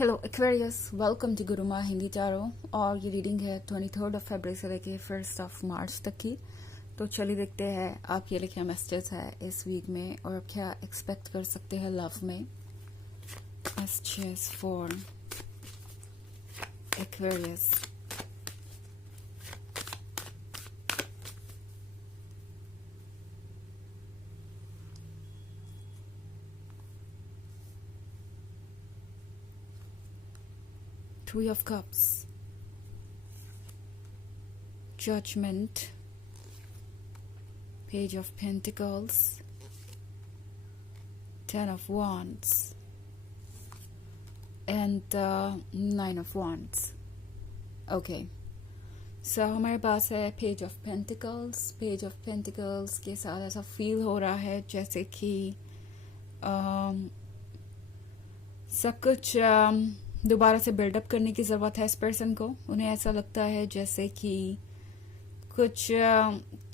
Hello Aquarius, welcome to Guruma Hindi tarot. और ये reading है 23 फरवरी से लेके 1 मार्च तक की। तो चलिए देखते हैं आप ये लिखे मैसेजेस है इस वीक में और आप क्या एक्सपेक्ट कर सकते हैं लव में। Messages for Aquarius. Three of Cups, Judgment, Page of Pentacles, Ten of Wands, and Nine of Wands. Okay. So हमारे पास है page of pentacles. Page of pentacles के साथ ऐसा फील हो रहा है जैसे कि सब कुछ दोबारा से बिल्डअप करने की ज़रूरत है इस पर्सन को। उन्हें ऐसा लगता है जैसे कि कुछ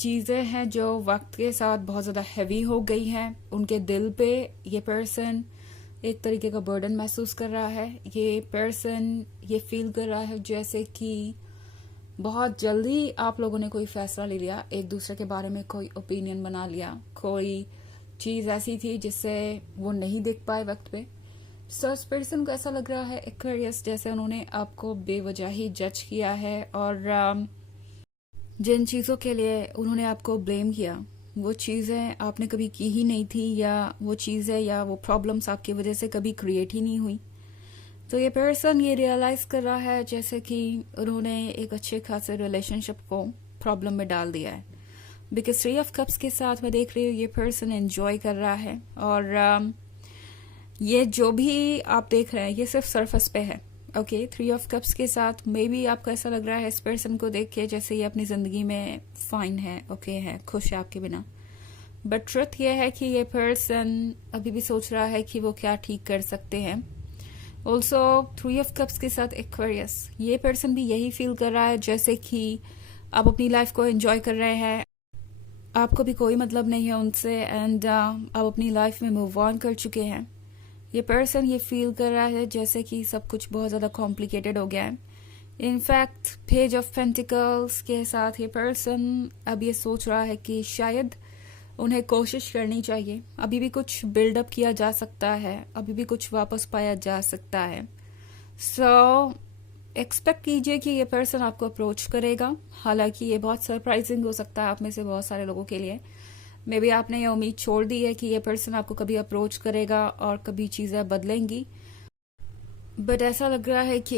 चीज़ें हैं जो वक्त के साथ बहुत ज़्यादा हैवी हो गई हैं उनके दिल पे। ये पर्सन एक तरीके का बर्डन महसूस कर रहा है। ये पर्सन ये फील कर रहा है जैसे कि बहुत जल्दी आप लोगों ने कोई फैसला ले लिया, एक दूसरे के बारे में कोई ओपिनियन बना लिया, कोई चीज़ ऐसी थी जिससे वो नहीं देख पाए वक्त पे। सो इस पर्सन को ऐसा लग रहा है एक्वेरियस जैसे उन्होंने आपको बेवजह ही जज किया है और जिन चीज़ों के लिए उन्होंने आपको ब्लेम किया वो चीज़ें आपने कभी की ही नहीं थी, या वो चीज़ें या वो प्रॉब्लम्स आपकी वजह से कभी क्रिएट ही नहीं हुई। तो ये पर्सन ये रियलाइज कर रहा है जैसे कि उन्होंने एक अच्छे खासे रिलेशनशिप को प्रॉब्लम में डाल दिया है। बिकॉज 3 of Cups के साथ मैं देख रही हूँ ये पर्सन एंजॉय कर रहा है और ये जो भी आप देख रहे हैं ये सिर्फ सरफेस पे है। ओके 3 of Cups के साथ मे बी आपको ऐसा लग रहा है इस पर्सन को देख के जैसे ये अपनी जिंदगी में फाइन है, ओके है, खुश है आपके बिना। बट ट्रुथ ये है कि ये पर्सन अभी भी सोच रहा है कि वो क्या ठीक कर सकते हैं। ऑल्सो 3 of Cups के साथ एक्वेरियस, ये पर्सन भी यही फील कर रहा है जैसे कि आप अपनी लाइफ को एंजॉय कर रहे हैं, आपको भी कोई मतलब नहीं है उनसे एंड आप अपनी लाइफ में मूव ऑन कर चुके हैं। ये पर्सन ये फील कर रहा है जैसे कि सब कुछ बहुत ज़्यादा कॉम्प्लिकेटेड हो गया है। इनफैक्ट पेज ऑफ पेंटिकल्स के साथ ये पर्सन अब ये सोच रहा है कि शायद उन्हें कोशिश करनी चाहिए, अभी भी कुछ बिल्डअप किया जा सकता है, अभी भी कुछ वापस पाया जा सकता है। सो एक्सपेक्ट कीजिए कि ये पर्सन आपको अप्रोच करेगा। हालांकि ये बहुत सरप्राइजिंग हो सकता है आप में से बहुत सारे लोगों के लिए। मे बी आपने ये उम्मीद छोड़ दी है कि ये पर्सन आपको कभी अप्रोच करेगा और कभी चीज़ें बदलेंगी, बट ऐसा लग रहा है कि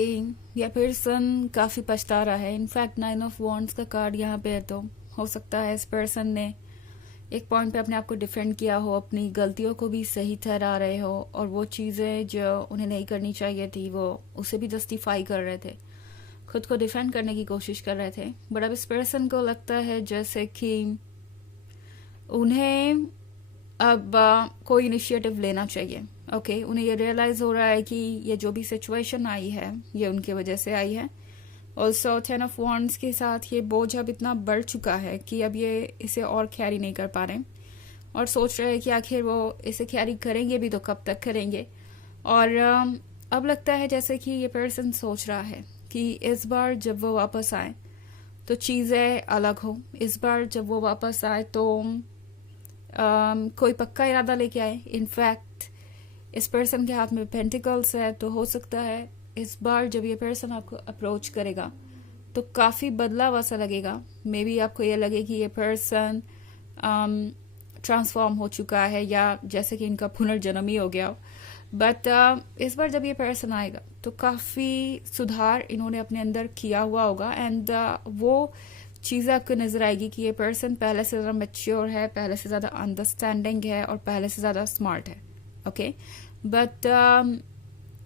ये पर्सन काफ़ी पछता रहा है। इनफैक्ट 9 of Wands का कार्ड यहाँ पे है, तो हो सकता है इस पर्सन ने एक पॉइंट पे अपने आप को डिफेंड किया हो, अपनी गलतियों को भी सही ठहरा रहे हो और वो चीज़ें जो उन्हें नहीं करनी चाहिए थी वो उसे भी जस्टिफाई कर रहे थे, खुद को डिफेंड करने की कोशिश कर रहे थे। बट अब इस पर्सन को लगता है जैसे कि उन्हें अब कोई इनिशिएटिव लेना चाहिए। ओके उन्हें ये रियलाइज हो रहा है कि ये जो भी सिचुएशन आई है ये उनकी वजह से आई है। ऑल्सो 10 of Wands के साथ ये बोझ अब इतना बढ़ चुका है कि अब ये इसे और कैरी नहीं कर पा रहे और सोच रहे हैं कि आखिर वो इसे कैरी करेंगे भी तो कब तक करेंगे। और अब लगता है जैसे कि ये पर्सन सोच रहा है कि इस बार जब वो वापस आए तो चीज़ें अलग हो। इस बार जब वो वापस आए तो कोई पक्का इरादा लेके आए। इनफैक्ट इस पर्सन के हाथ में पेंटिकल्स है, तो हो सकता है इस बार जब ये पर्सन आपको अप्रोच करेगा तो काफ़ी बदलाव ऐसा लगेगा। मे बी आपको ये लगे कि ये पर्सन ट्रांसफॉर्म हो चुका है या जैसे कि इनका पुनर्जन्म ही हो गया। बट इस बार जब ये पर्सन आएगा तो काफ़ी सुधार इन्होंने अपने अंदर किया हुआ होगा एंड वो चीज़ें आपको नजर आएगी कि ये पर्सन पहले से ज़्यादा मैच्योर है, पहले से ज़्यादा अंडरस्टैंडिंग है और पहले से ज़्यादा स्मार्ट है। Okay but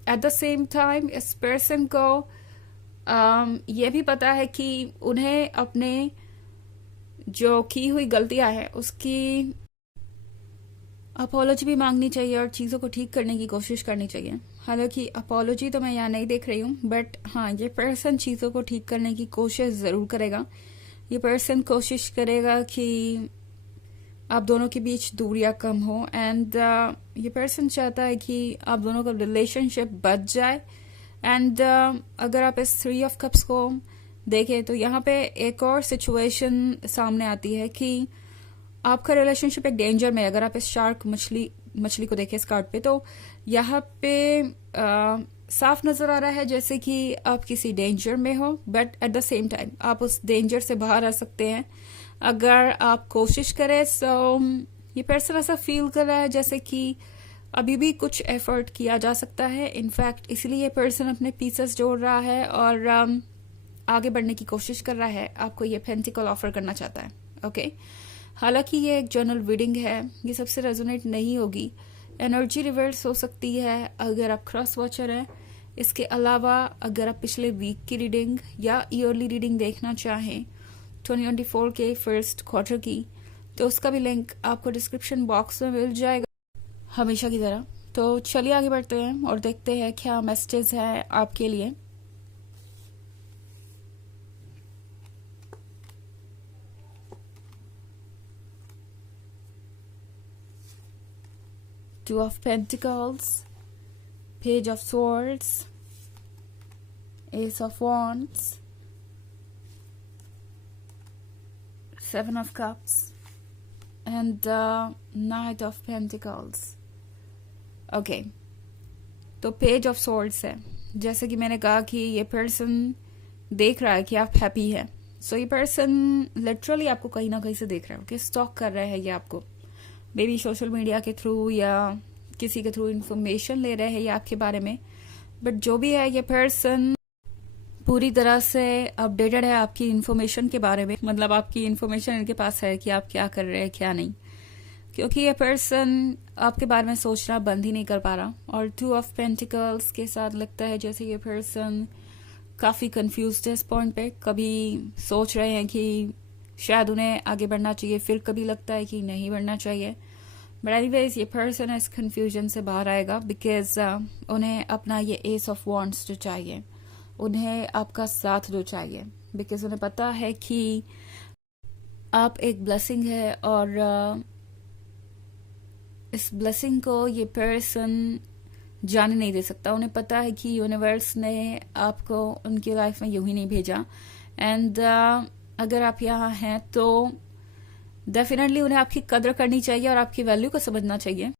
at the same time इस पर्सन को ये भी पता है कि उन्हें अपने जो की हुई गलतियां हैं उसकी अपोलॉजी भी मांगनी चाहिए और चीज़ों को ठीक करने की कोशिश करनी चाहिए। हालांकि अपोलॉजी तो मैं यहाँ नहीं देख रही हूँ, बट हाँ ये पर्सन चीज़ों को ठीक करने की कोशिश ज़रूर करेगा। ये पर्सन कोशिश करेगा कि आप दोनों के बीच दूरियां कम हो एंड ये पर्सन चाहता है कि आप दोनों का रिलेशनशिप बच जाए एंड अगर आप इस 3 of Cups को देखें तो यहाँ पे एक और सिचुएशन सामने आती है कि आपका रिलेशनशिप एक डेंजर में है। अगर आप इस शार्क मछली को देखें इस कार्ड पे, तो यहाँ पे साफ नजर आ रहा है जैसे कि आप किसी डेंजर में हो, but at the same time आप उस डेंजर से बाहर आ सकते हैं अगर आप कोशिश करें। सो ये पर्सन ऐसा फील कर रहा है जैसे कि अभी भी कुछ एफर्ट किया जा सकता है। इनफैक्ट इसलिए ये पर्सन अपने पीसेस जोड़ रहा है और आगे बढ़ने की कोशिश कर रहा है, आपको ये पेंटिकल ऑफर करना चाहता है। ओके, हालांकि ये एक जनरल रीडिंग है, ये सबसे रेजोनेट नहीं होगी, एनर्जी रिवर्स हो सकती है अगर आप क्रॉस वॉचर हैं। इसके अलावा अगर आप पिछले वीक की रीडिंग या ईयरली रीडिंग देखना चाहें 2024 के फर्स्ट क्वार्टर की, तो उसका भी लिंक आपको डिस्क्रिप्शन बॉक्स में मिल जाएगा हमेशा की तरह। तो चलिए आगे बढ़ते हैं और देखते हैं क्या मैसेजेस है आपके लिए। Two of Pentacles, Page of Swords, Ace of Wands, 7 of Cups, and Knight of Pentacles. Okay, तो पेज ऑफ सॉर्ड्स है। जैसे कि मैंने कहा कि ये पर्सन देख रहा है कि आप हैप्पी है। सो ये पर्सन लिटरली आपको कहीं ना कहीं से देख रहा है कि स्टॉक कर रहे हैं ये आपको, मे बी सोशल मीडिया के थ्रू या किसी के थ्रू इंफॉर्मेशन ले रहे हैं ये आपके बारे में। बट जो भी है, ये पर्सन पूरी तरह से अपडेटेड है आपकी इंफॉर्मेशन के बारे में। मतलब आपकी इंफॉर्मेशन इनके पास है कि आप क्या कर रहे हैं क्या नहीं, क्योंकि ये पर्सन आपके बारे में सोचना बंद ही नहीं कर पा रहा। और 2 of Pentacles के साथ लगता है जैसे ये पर्सन काफी कंफ्यूज्ड है इस पॉइंट पे। कभी सोच रहे हैं कि शायद उन्हें आगे बढ़ना चाहिए, फिर कभी लगता है कि नहीं बढ़ना चाहिए। बट एनीवेज ये पर्सन इस कंफ्यूजन से बाहर आएगा बिकॉज उन्हें अपना ये एस ऑफ वॉन्ड्स जो चाहिए, उन्हें आपका साथ जो चाहिए, बिकॉज उन्हें पता है कि आप एक ब्लेसिंग है और इस ब्लेसिंग को ये पर्सन जाने नहीं दे सकता। उन्हें पता है कि यूनिवर्स ने आपको उनकी लाइफ में यूं ही नहीं भेजा। एंड अगर आप यहाँ हैं तो डेफिनेटली उन्हें आपकी कदर करनी चाहिए और आपकी वैल्यू को समझना चाहिए।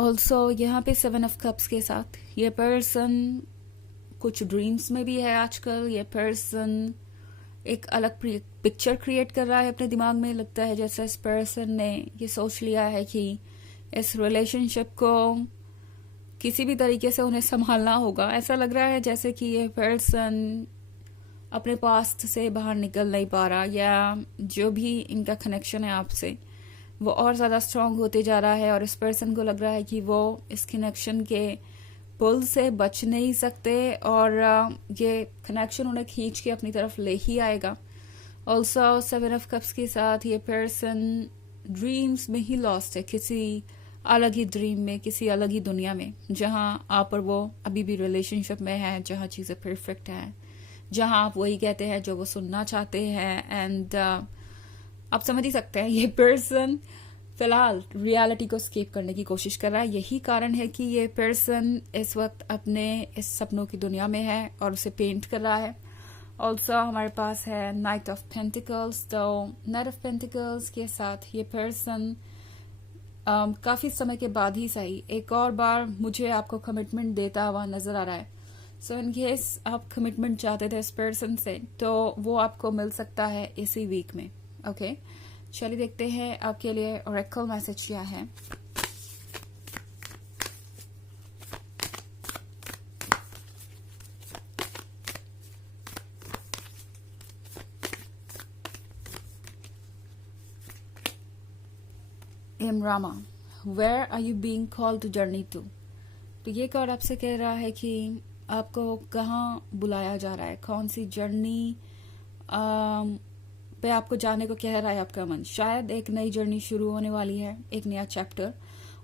ऑल्सो यहाँ पे 7 of Cups के साथ ये पर्सन कुछ ड्रीम्स में भी है आजकल। ये पर्सन एक अलग पिक्चर क्रिएट कर रहा है अपने दिमाग में। लगता है जैसे इस पर्सन ने ये सोच लिया है कि इस रिलेशनशिप को किसी भी तरीके से उन्हें संभालना होगा। ऐसा लग रहा है जैसे कि ये पर्सन अपने पास्ट से बाहर निकल नहीं पा रहा, या जो भी इनका कनेक्शन है आपसे वो और ज़्यादा स्ट्रांग होते जा रहा है। और इस पर्सन को लग रहा है कि वो इस कनेक्शन के पुल से बच नहीं सकते और ये कनेक्शन उन्हें खींच के अपनी तरफ ले ही आएगा। ऑल्सो 7 of Cups के साथ ये पर्सन ड्रीम्स में ही लॉस्ट है, किसी अलग ही ड्रीम में, किसी अलग ही दुनिया में, जहां आप और वो अभी भी रिलेशनशिप में है, जहां चीज़ें परफेक्ट हैं, जहां आप वही कहते हैं जो वो सुनना चाहते हैं। एंड आप समझ ही सकते हैं ये पर्सन फिलहाल रियलिटी को स्केप करने की कोशिश कर रहा है। यही कारण है कि ये पर्सन इस वक्त अपने इस सपनों की दुनिया में है और उसे पेंट कर रहा है। ऑल्सो हमारे पास है नाइट ऑफ पेंटिकल्स। तो नाइट ऑफ पेंटिकल्स के साथ ये पर्सन काफी समय के बाद ही सही एक और बार मुझे आपको कमिटमेंट देता हुआ नजर आ रहा है। सो इन केस आप कमिटमेंट चाहते थे इस पर्सन से, तो वो आपको मिल सकता है इसी वीक में। ओके, चलिए देखते हैं आपके लिए ओरेकल मैसेज क्या है। Rama, where are you being called to journey to. तो ये कार्ड आपसे कह रहा है कि आपको कहाँ बुलाया जा रहा है, कौन सी जर्नी पे आपको जाने को कह रहा है आपका मन। शायद एक नई जर्नी शुरू होने वाली है, एक नया चैप्टर।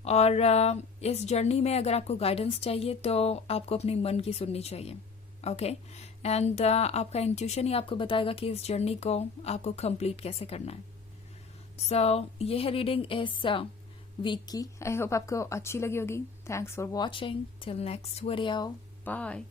और इस जर्नी में अगर आपको गाइडेंस चाहिए तो आपको अपने मन की सुननी चाहिए। ओके, एंड आपका इंट्यूशन ही आपको बताएगा कि इस जर्नी को आपको कंप्लीट कैसे करना है। सो ये है रीडिंग इस वीक की। आई होप आपको अच्छी लगी होगी। Thanks for watching. Till next video, bye.